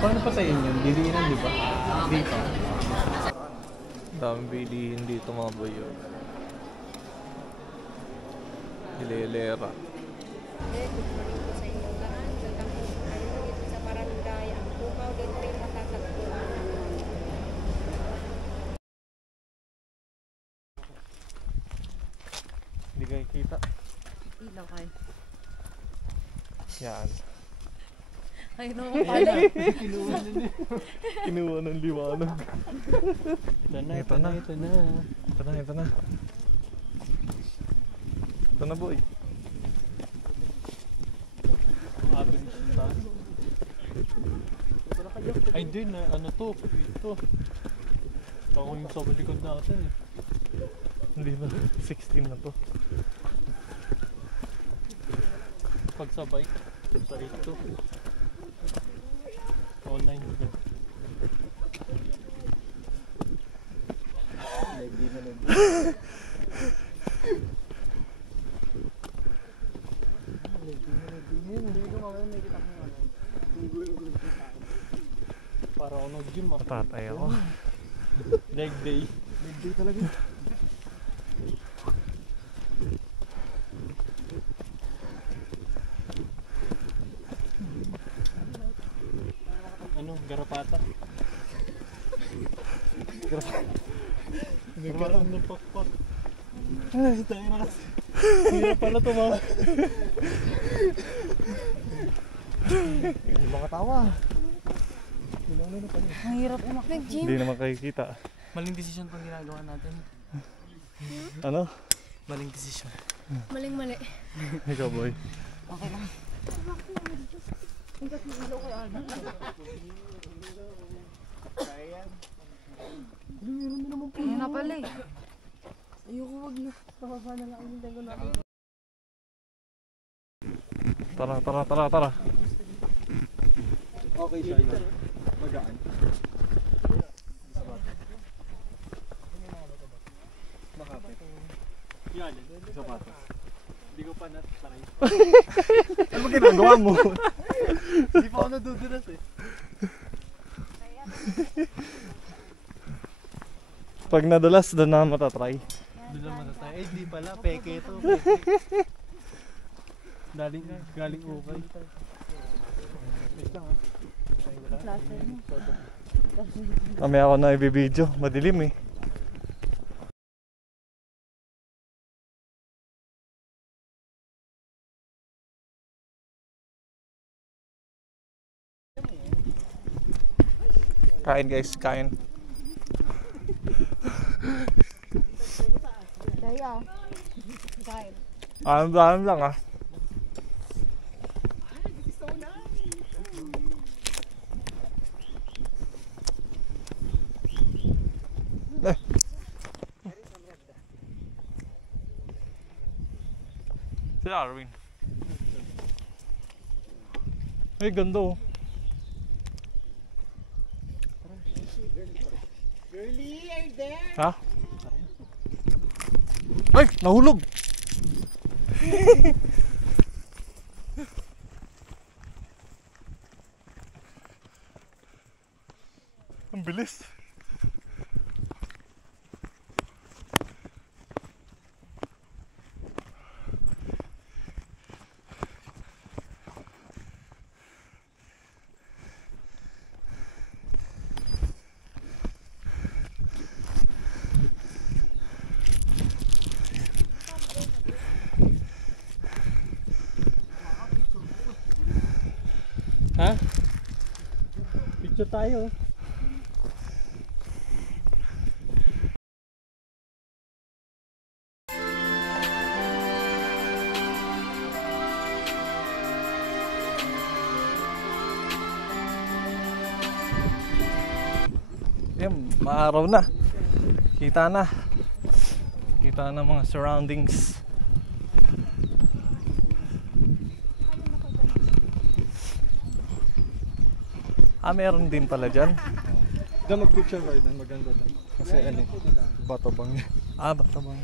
Paano pa tayo yun? Bilinan, di ba? Dito. Daming bilihin dito mga boy. Hilelera. Good morning po sa inyong lahat. Welcome po dito sa barangay. Ang Pukaw din rin matatagpuan. Hindi kayo kita. Ilaw kayo. Yan. Ay, no, pala. Kinuha ng liwanag. Ito na. Ito na boy. Ay din na ano to, ito. Ako yung sa likod natin eh. Hindi na, 16 na to. Pagsabay sa ito. Online na. Para ako nag-gym ah. Matatay ako. Leg day. Leg day talaga. Ano? Garapata? Garapata? Nagkaroon ng pakpak. Ay, tayo na kasi. Hirap pala ito mga. Hindi makatawa. Ang hirap umak nag-gym. Hindi naman kakikita. Maling desisyon pang ginagawa natin. Ano? Maling desisyon. Maling-mali. Ikaw boy. Okay lang. Hanggat yung ilaw kay Alvin. Ayun na pala eh. Ayoko wag na. Pababa na lang yung tago natin. Tara. Okay siya. Magaan. Makapit. Yan, sapatos. Hindi ko pa na-try. Ano ba ginagawa mo? Hindi pa ako nadudulas eh. Pag nadulas, doon na matatry. Doon lang matatay. Eh, di pala. Peke ito. Peke. Galing ukay. Wait lang ah. Mamaya ako na ibibidyo. Madilim eh. Kain guys, kain. Kaya. Kain. Alam lang ah. Si Arwin. Ay, ganda oh. Girlie, are you there? Ha? Ay, nahulog. Ang bilis. Ha? Picture tayo. Yan, maaraw na. Kita na mga surroundings. Meron din pala dyan. Diyan mag-picture kayo doon, maganda doon. Kasi ano, bato bang yan. Ah, bata bang?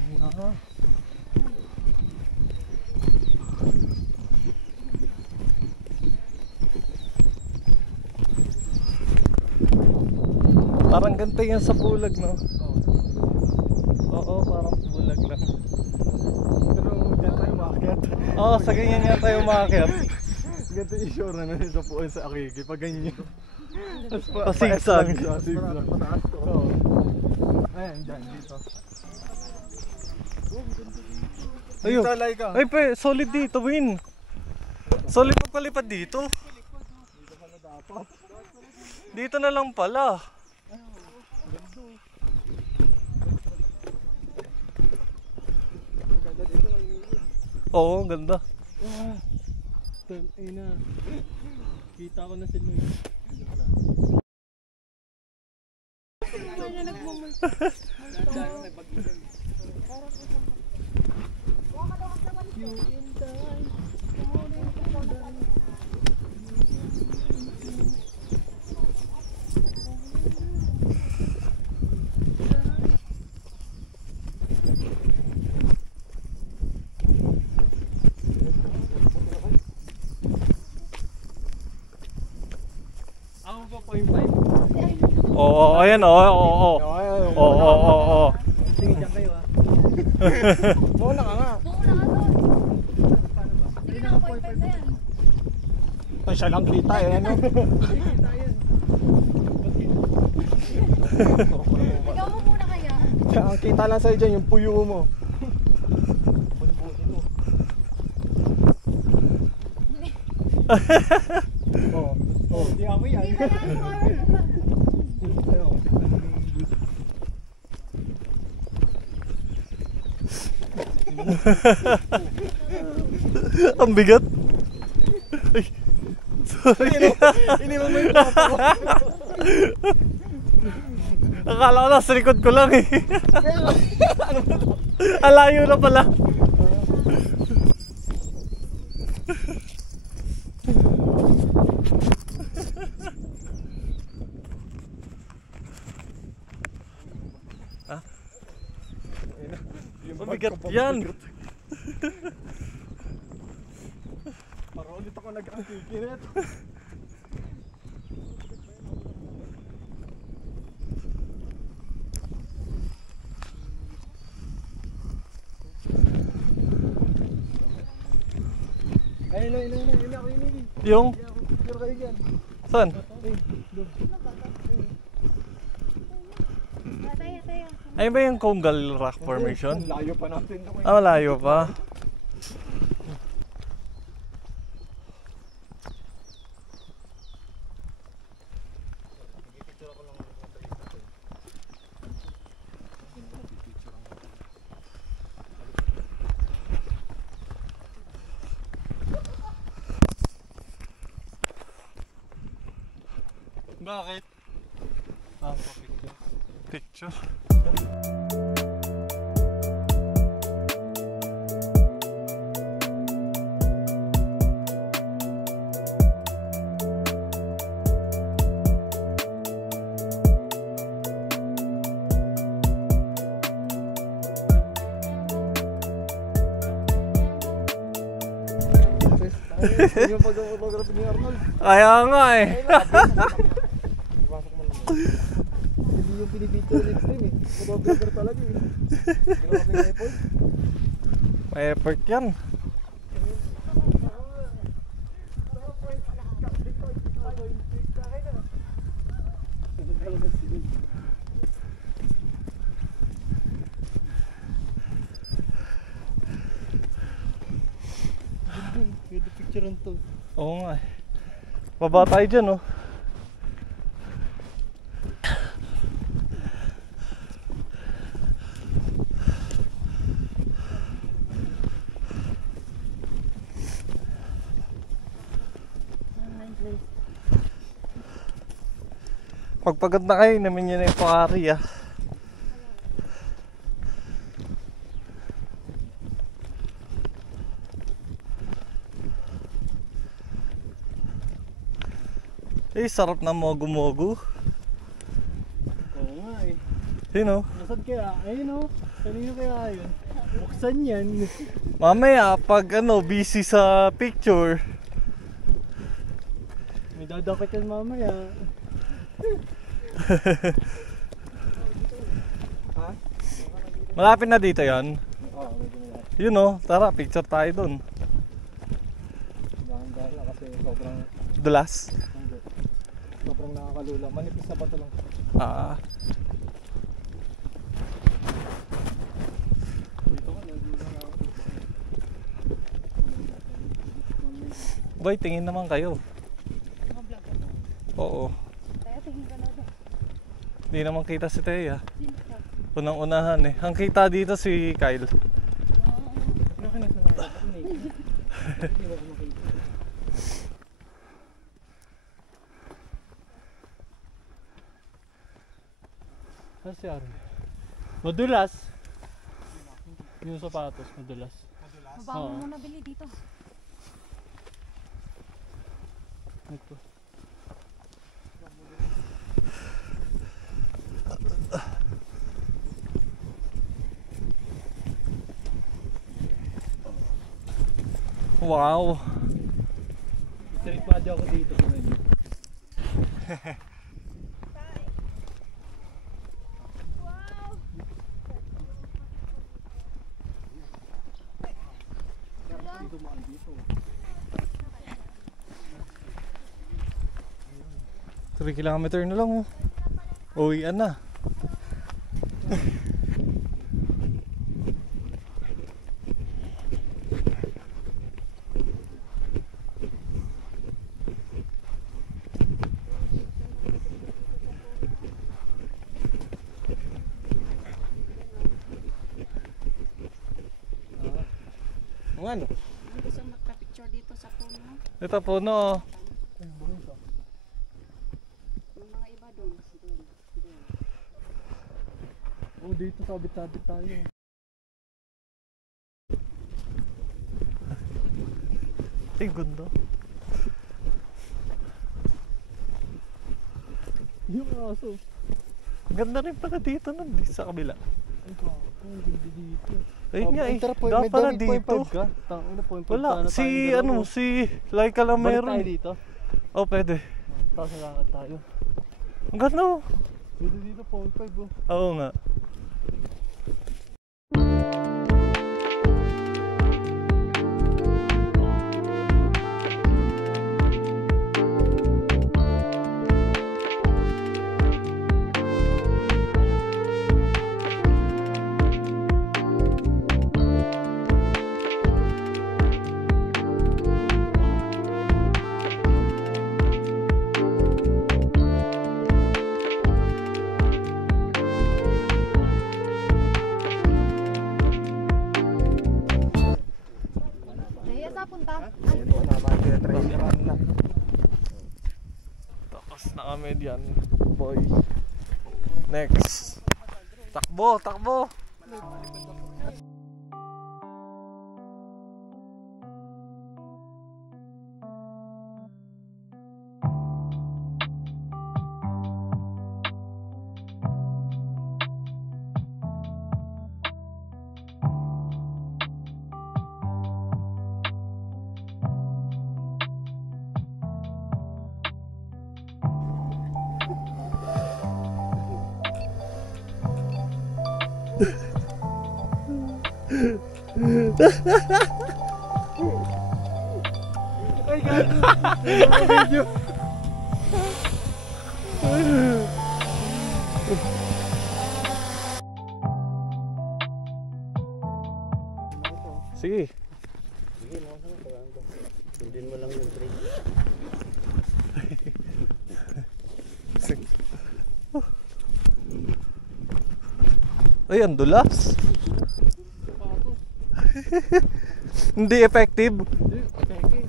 Parang ganito yan sa bulag, no? Oo, parang bulag lang. Pero dyan tayo maakyat. Oo, sa ganyan nga tayo umakyat. Ganito yung issue na sa puwan sa Akiki, pag ganyan. Tapos Pasigsag. Pasigsag. Pataas to. Oo. Ayan, dyan, dito. Ayun. Dito, Laika. Ay, solid dito, Win. Solid magpalipad dito. Dito na lang pala. Oo, ang ganda. Ay na. Kita ko na si Luis. Ako pa 0.5. Oo, ayan, oo. Oo. Sige, dyan kayo ah. Muna ka nga. Sige na, 0.5 na yan. Ay, siya lang kita eh, ano? Ikaw mo muna kaya. Ang kita lang sa'yo dyan, yung puyo mo. Oh, di ako yan. Ang bigat. Ay, sorry. Iniwan mo yung papa ko. Akala ko nasa likod ko lang eh. Alayo na pala. Mabigat yan. Para ulit ako nag-angkikinet. Ayun na ako yun. Yung? Picture kayo dyan. Saan? Tayo. Ayun ba yung Congal Rock Formation? Layo pa natin. Ah, malayo pa. Bakit? Ah, picture. Yung pag-photography ni Arnold. Kaya nga eh. Hindi yung pinipicture next time eh. Photographer talaga eh. Grabe na effort. May effort yan. Ganda picture to. Oo nga eh. Baba tayo dyan oh. Pagpagod na kayo, namin nyo na yung Pocari ah. Eh, sarap na mogu-mogu. Sino? Nasaan kaya? Ayun o. Kanina kaya yun? Buksan yan. Mamaya, pag ano, busy sa picture. May dadakot yan mamaya. Ha? Malapit na dito yan. Oo, medyo malapit. Yun oh, tara, picture tayo dun. Dahan-dahan lang kasi sobrang Dulas. sobrang nakakalula. Manipis na bato lang. Ah. Dito ko, nandun na ako. Boy, tingin naman kayo. Mga vlog ko. Oo. Kaya tingin ka na doon. Hindi naman kita si Thea. Sino ka? Unang-unahan eh. Ang kita dito si Kyle. Ano ka na sa mga? Hindi ba kumakita? Ano si Aaron? Madulas. Yung sapatos, madulas. Mabaho Oo. mo na bili dito. Ito. Wow. Tripado ako dito. Dumaan dito. 3 kilometer na lang oh. Uwian na. Ano? Ang gusto magka-picture dito sa puno. Ito po no. Yung mga iba doon. Doon. Doon. Oh, dito sabit-sabit tayo. Ay, ganda. Yung aso. Ganda rin pala dito nun, sa kabila. Ay, ang ganda dito. Ayun nga eh, May dapat pala dami dito. 0.5 ka? Tangina, 0.5 Wala, sana si tayong dalawa. ano, si Laika lang Balik meron. tayo dito. Oh, pwede. Tapos nalakad tayo. Ang ganda oh. Dito 0.5 oh. Oo nga. Kaya sa punta? Tapos na kami diyan, boy. Next. Takbo, takbo. Ay, gago! Video! Sige. Sige, nakasama ka lang. Sundin mo lang yung train. Ay, ang dulas. Hindi effective. Hindi, peke.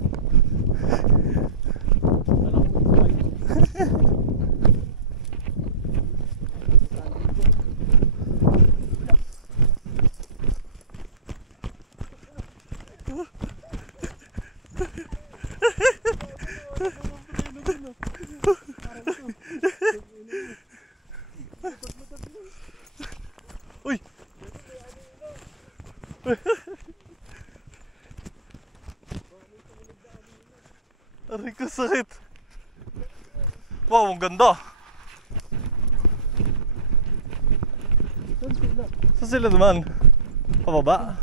ko sakit. Wow, ang ganda. Saan sila? Saan sila naman? Pababa?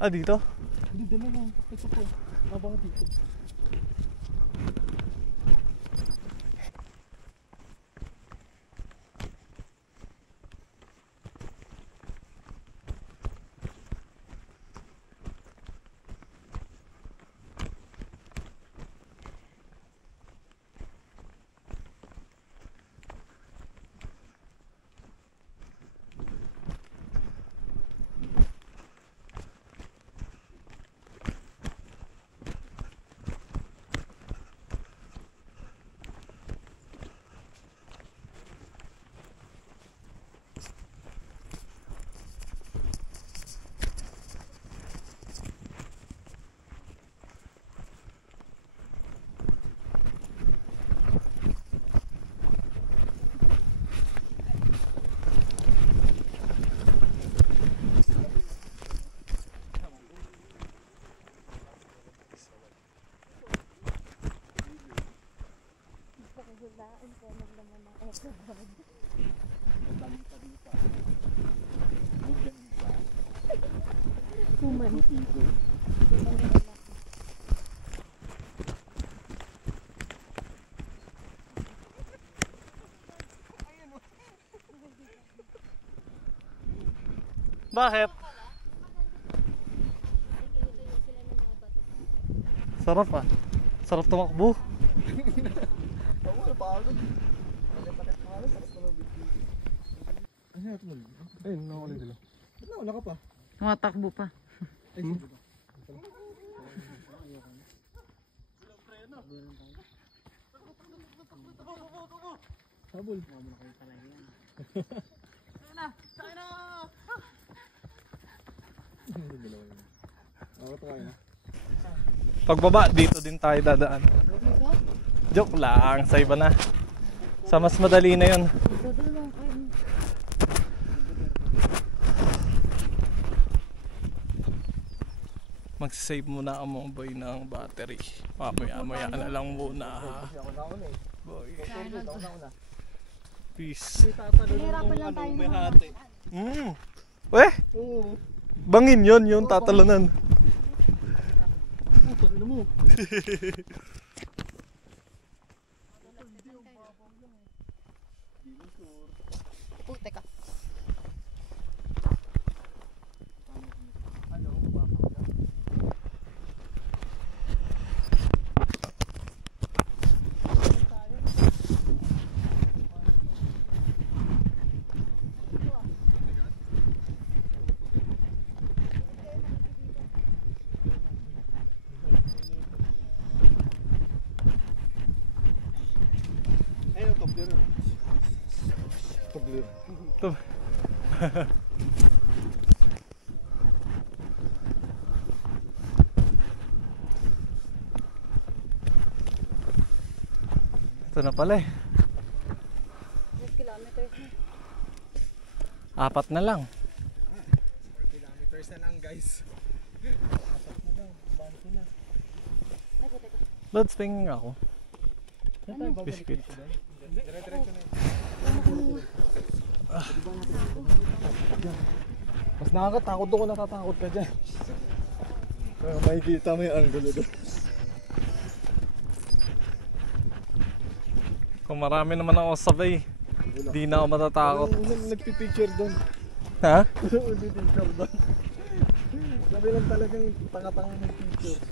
Ah, dito? Hindi, dala lang. Ito po. Baka dito. Bakit? Sarap ah. Sarap tumakbo. Ako, napagod. Pakit mo alas, sarap naman bitbit. Ano yan ito? Ayun, nakakuli dala. Ba't nauna ka pa? Tumatakbo pa. Ay, sige ba? Sabol. Pagbaba, dito din tayo dadaan. Joke lang, sa iba na. Sa mas madali na yun. Magsisave muna ang mga boy ng battery. Mamaya na lang muna. Boy. Peace. Hirapan lang tayo May hati. Weh? Oo. Bangin yon yung tatalonan. Ano mo? Oh, teka. Ayun, tobler. Tobler. Ito na pala eh. 6 kilometers na. 4 na lang. 4 kilometers na lang, guys. Apat na lang, banto na. Ay, teka. Lods, tingin ako. Biscuit. Dire-diretso na yun. Mas nakakatakot doon kung natatakot ka dyan. Kaya makikita mo yung angulo doon. Kung marami naman ako sabay, di na ako matatakot. Unang nagpipicture doon. Ha? Nagpipicture doon. Sabi lang talagang tanga-tanga nagpicture.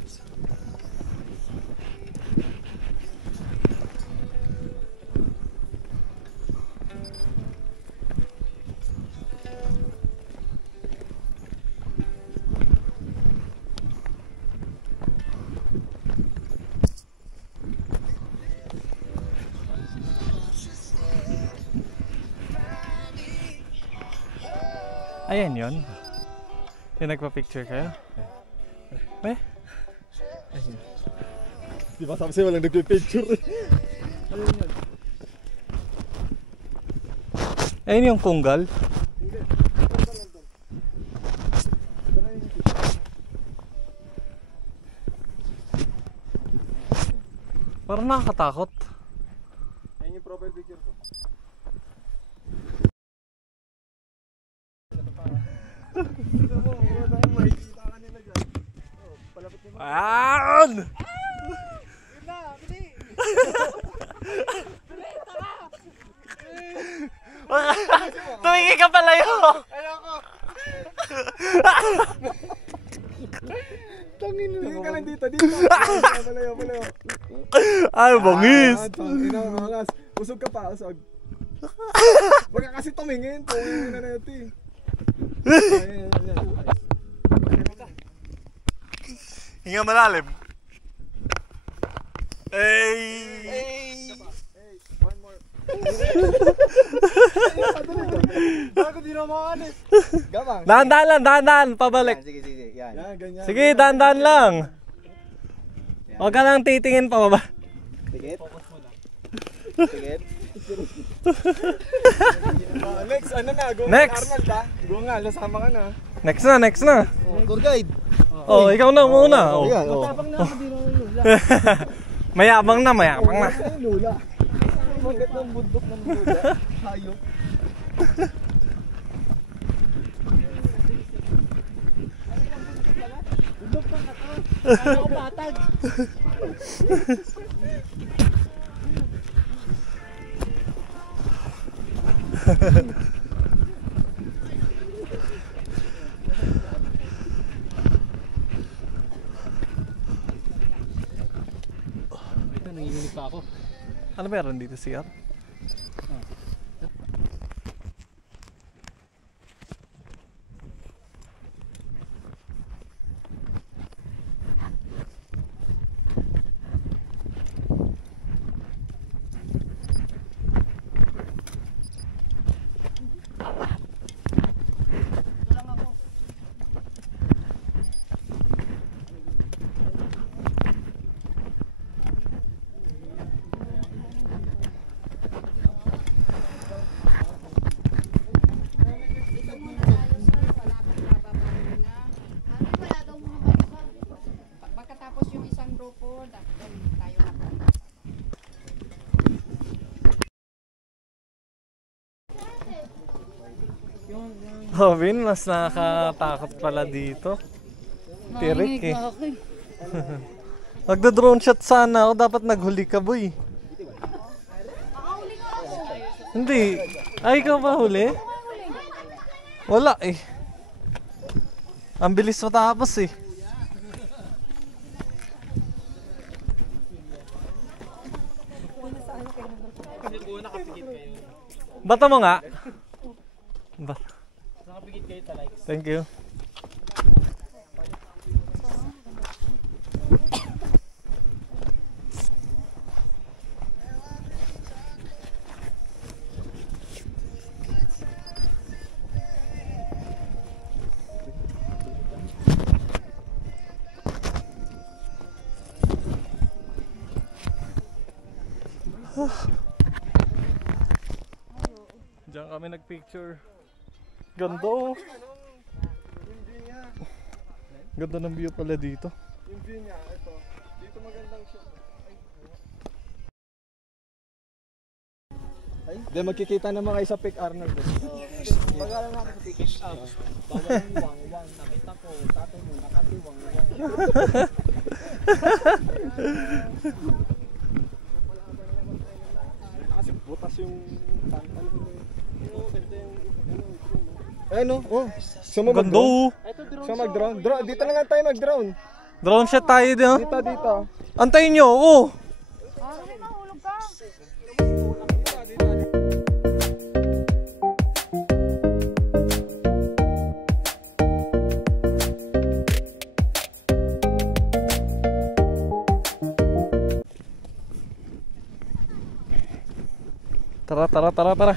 Ayan yun. Yung nagpa-picture kayo? Eh? Di ba sabi sa'yo walang nagpipicture? Ano yun? Ayun yung kunggal. nakakatakot. Ayun yung profile picture ko. Makikita ka nila dyan. Palapit mo. Ayan! Tumingin ka palayo! Ayoko! Tangin ka lang dito. Malayo. Ay, bangis! Tangin angas. Usog ka pa, usog. Wag ka kasi tumingin. Tumingin na natin. Hinga malalim. Hey! One more. Bago di na makaalis. Gabang. Dahan-dahan lang, dahan-dahan, pabalik. Sige. Yan. Yan, ganyan. Sige, dahan-dahan lang. Huwag ka lang titingin pa baba. Tikit. Next, ano na? Go Next. Arnold ha? Go nga, lasama ka na. Next na. Tour guide. Oh, ikaw na muna. Oh. Yan, oh. Tapang na ako din ang lula. Mayabang na. Ay, lula. Magat ng bundok ng lula. Hayop. Ano ko patag? Ito, nanginginig pa ako. Ano meron dito siya? Pagkatapos yung isang grupo, tayo na po. Oh, Vin, mas nakakatakot pala dito. Tirik eh. Magda-drone shot sana ako. Dapat naghuli ka, boy. Hindi. Ay, ikaw ba huli? Wala eh. Ang bilis matapos eh. Bata mo nga. Nakapigit kayo sa likes. Thank you. Diyan kami nagpicture. Ganda oh. Yung view niya. Ganda ng view pala dito. Yung view niya, ito. Dito magandang shot. Ay, then magkikita naman kayo sa Pic Arnold. Pag-alam natin sa Pic Arnold. Bawang wang, nakita ko, tatay mo, nakatiwang wang. Kasi butas yung tantan mo. Ano? Oh, saan mo Ganda mag-drone? oh. Saan mag-drone? Dito na lang tayo mag-drone. Drone shot tayo din. Dito. Antayin nyo ako. Ano na, hulog ka? Tara.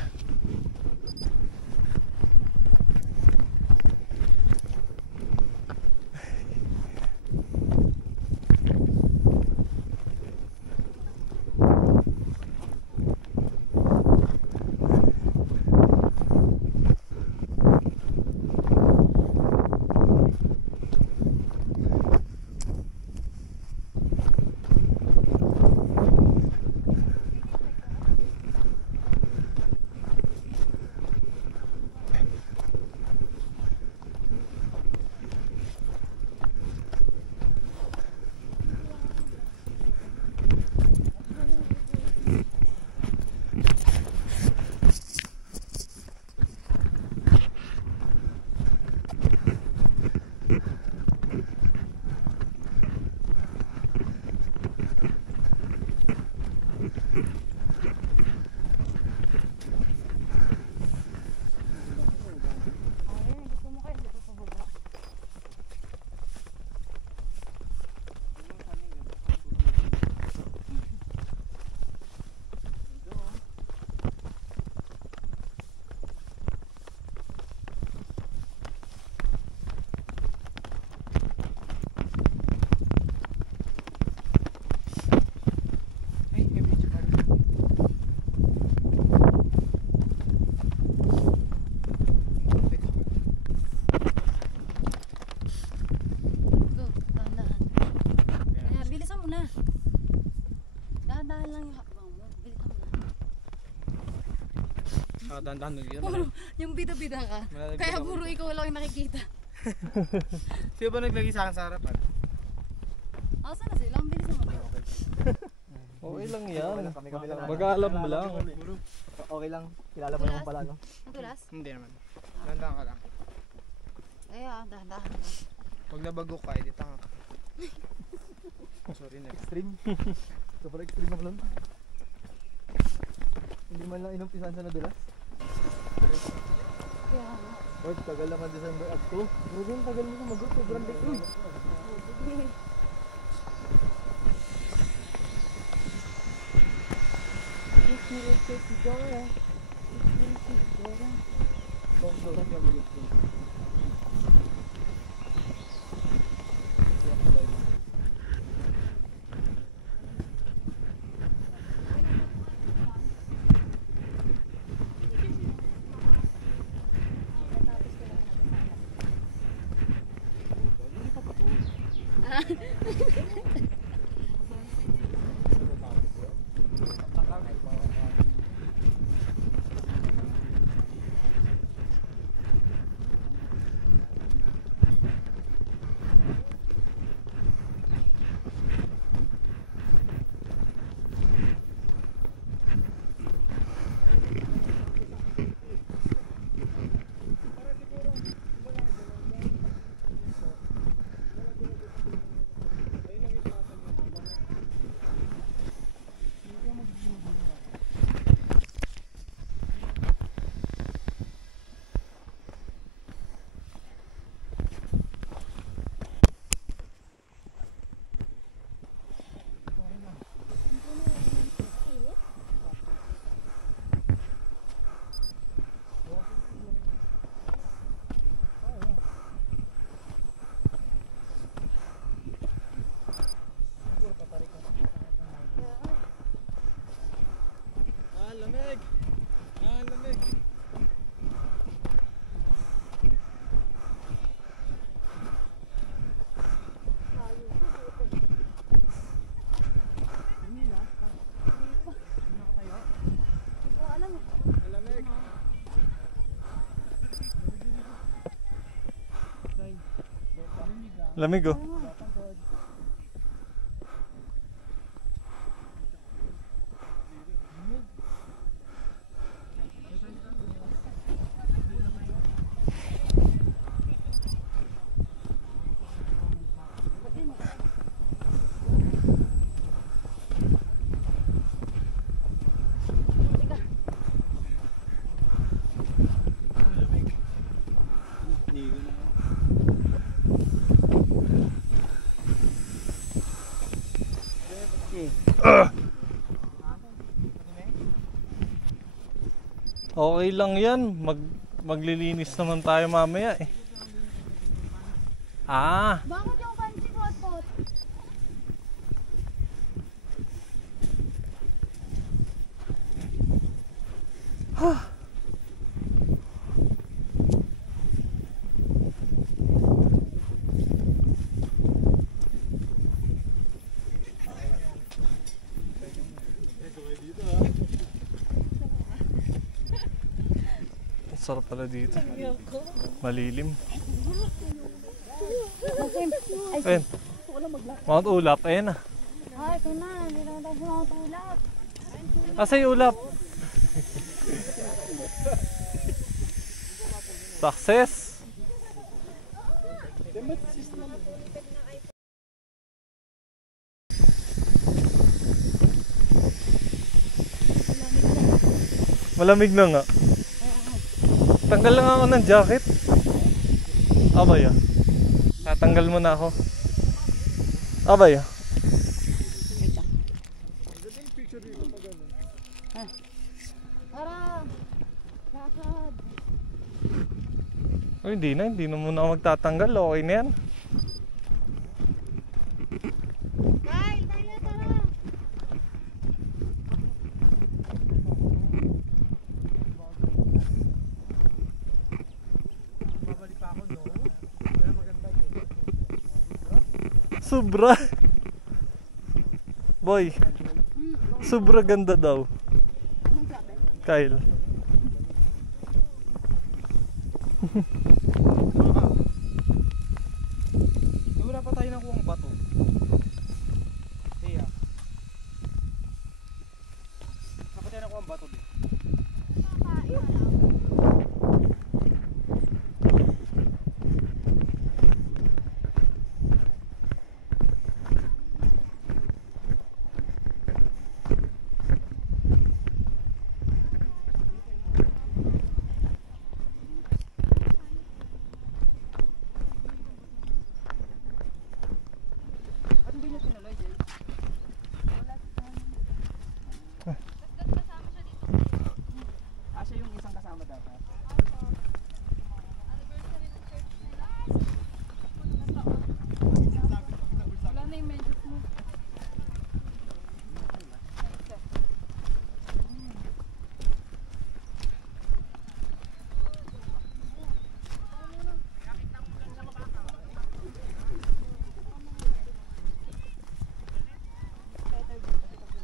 Dahan-dahan dito. Puro, yung bida-bida ka. Malalaglag Kaya ako puro dito. ikaw lang yung nakikita. Sino ba naglagay sa akin sa harapan? Asan na sila? Ang bilis naman. Okay lang yan. Kami lang. Mag-aalam mo lang. Okay lang. Kilala mo naman pala, no? Natulas? Hindi naman. Dahan-dahan ka lang. Kaya, dahan-dahan. Pag nabago ka, edi tanga ka. Sorry na. Extreme. Ito pala extreme naman lang. Hindi man lang inumpisan sa nadulas. Kaya nga. Or tagal naman December at 2. Ruben, tagal mo na mag-go. Sobrang late. Uy! Lamig! Lamig! Lamig! Lamig oh. Okay lang yan. Maglilinis naman tayo mamaya eh. Ah, Bakit yung pansi pot-pot? ang sarap pala dito. Malilim. Ayun. Mount Ulap, ayun na. Ay, ito na. Hindi naman tayo sa mga tulap. Asa yung ulap? Success! Malamig na nga. Tanggal lang ako ng jacket. Abay ah. Tatanggal mo na ako. Abay ah. Tara! Lakad! Oh, hindi na muna ako magtatanggal. Okay na yan. Kyle, tayo, tara! Sobra. Boy. Sobra ganda daw. Kyle. Wala pa tayo nakuha ang bato. Kaya. Dapat tayo nakuha ang bato din. Siya yung isang kasama dapat. Wala na yung medyo mo.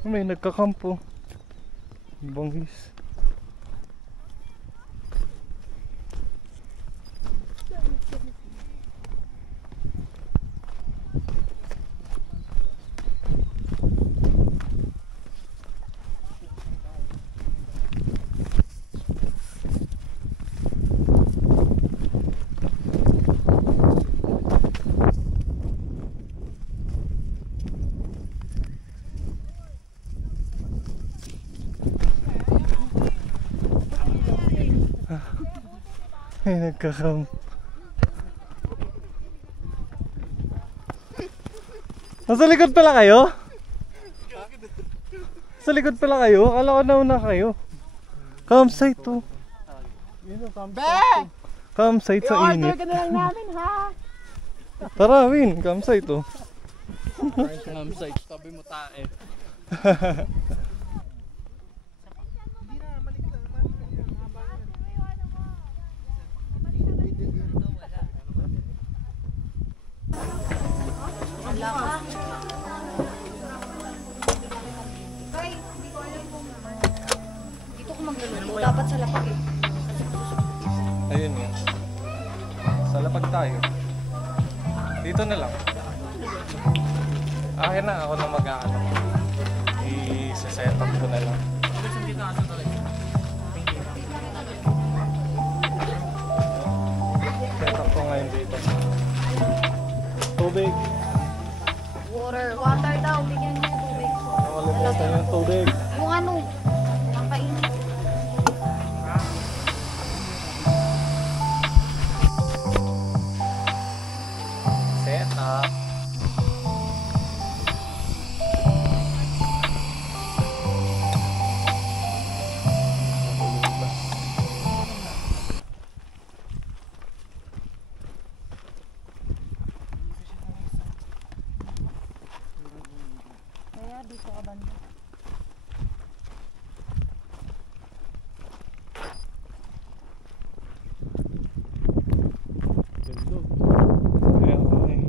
May nagkakampo. Bangis. May nagkakam. Nasa likod pala kayo? Sa likod pala kayo? Akala ko nauna kayo. Campsite to. Campsite sa init. ka na lang namin ha. Tara, Win. Campsite to. Campsite, tabi mo tae. Dito ko magluluto. Dapat sa lapag eh. Ayun nga. Sa lapag tayo. Dito na lang. Akin na ako na mag-aano. I-set up ko na lang. Set up ko ngayon dito. Tubig. Water daw. Bigyan niyo yung tubig. Nakalimutan yung tubig. Yung ano, ang kainit. Set up. Kaya dito ka banda. Kaya ako eh.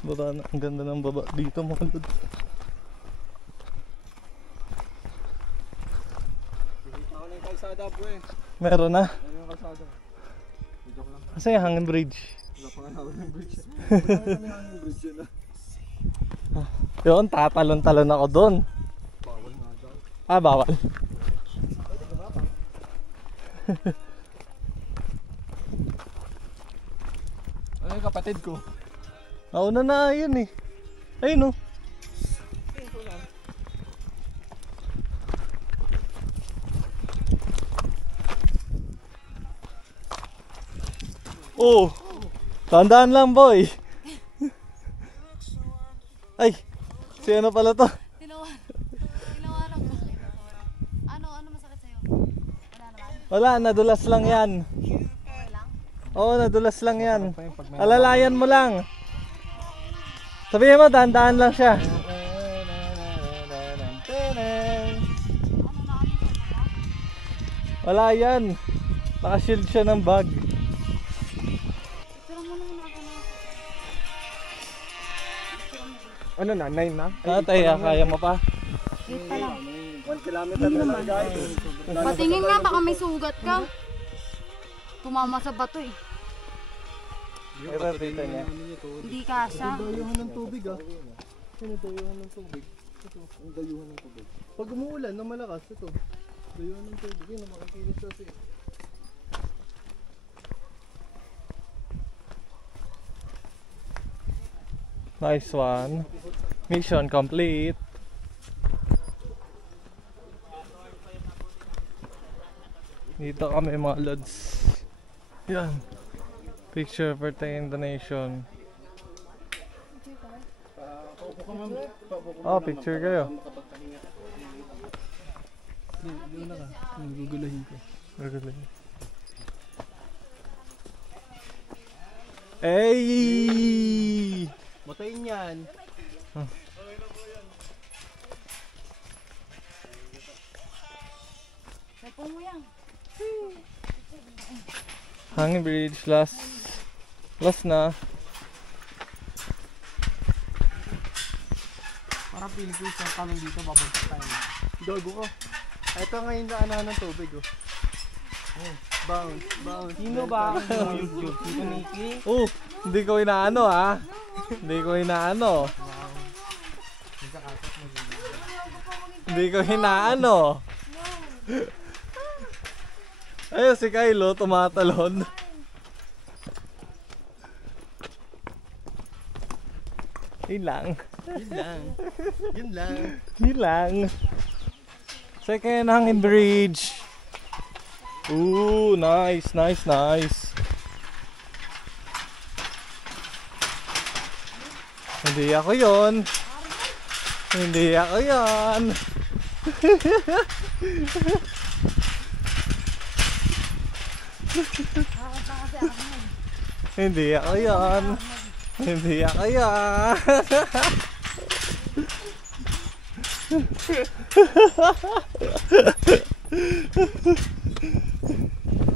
Baba na, ang ganda ng baba dito mga lod. Ako na yung kalsada po eh. Meron na. Ano yung kalsada? Joke lang. Kasi yung hanging bridge. Wala pa nga ako ng bridge. Wala pa nga ng bridge yun ah. Yun, tatalon-talon ako doon. Bawal nga daw. Ah, bawal. Ano yung kapatid ko? Nauna na yun eh. Ayun oh. Oh, tandaan lang boy. Ay! Si ano pala to? Tinawaran ko. Ano masakit sa'yo? Wala naman? Wala, nadulas lang yan. Okay lang? Oo, nadulas lang yan. Alalayan mo lang. Sabihin mo, dahan-dahan lang siya. Wala yan. Naka-shield siya ng bag. Pero mo naman ako na. Ano na? 9 na? Tatay, kaya mo pa? Wait pa lang. 1 kilometer na lang guys. Patingin nga, baka may sugat ka. Tumama sa bato eh. Ito, tita niya. Hindi kasha. Dayuhan ng tubig ah. Ano dayuhan ng tubig? Ito, ang dayuhan ng tubig. Pag umuulan na malakas, ito. Dayuhan ng tubig. Yun, makakilos kasi. Nice one. Mission complete. Dito kami mga lods. Yan. Picture pertaining donation. Paupo ka ma'am. Paupo ka Oh, picture kayo. Doon na ka. Gugulahin ko. Hey! Matayin yan. Sapo mo yan. Hanging bridge, last na. Parang feeling ko isang tanong dito, babagsak tayo. Gago ka. Ito ngayon na ano ng tubig oh. Oh, bounce, bounce. Sino ba ang YouTube? Sino Nikki? Oh, hindi ko inaano ha. Hindi ko inaano. Hindi ko inaano. Ayun si Kylo tumatalon. Yun lang. Yun lang. Yun lang. Yun lang. Second hanging bridge. Ooh, nice, nice, nice. Hindi ako yon. Hindi ako yon. Hindi ako yon. Hindi ako yon.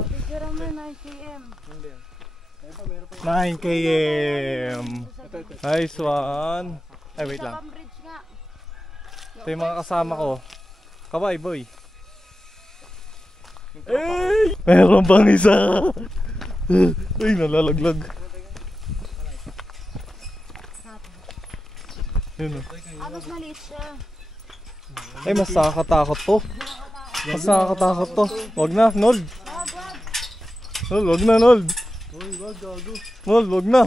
Picture mo 9 km. 9 km. Nice one. Ay, wait lang. Sa bridge nga. Ito yung mga kasama ko. Kaway, boy. Ay! Meron bang isa? Ay, nalalaglag. Yun o. Mas maliit siya. Ay, mas nakakatakot to. Mas nakakatakot to. Wag na, Nold. Nold, wag na, Nold. Uy, wag gago. Nold, wag na.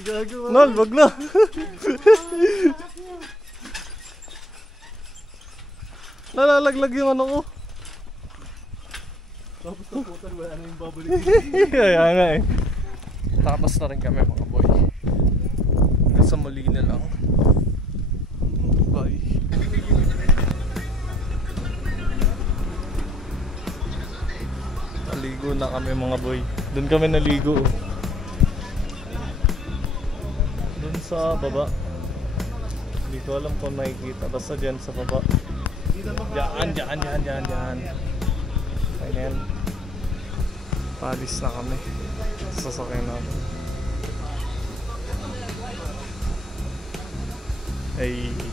Gago. Nold, wag na. Nalalaglag yung ano ko. Tapos taputan, wala na yung babalik. Kaya nga eh. Tapos na rin kami mga boy. Hanggang sa muli na lang. Bye. Naligo na kami mga boy. Doon kami naligo. Doon sa baba. Hindi ko alam kung nakikita. Basta dyan sa baba. Diyan. Ayan. Palis na kami. Sasakay namin. Ay.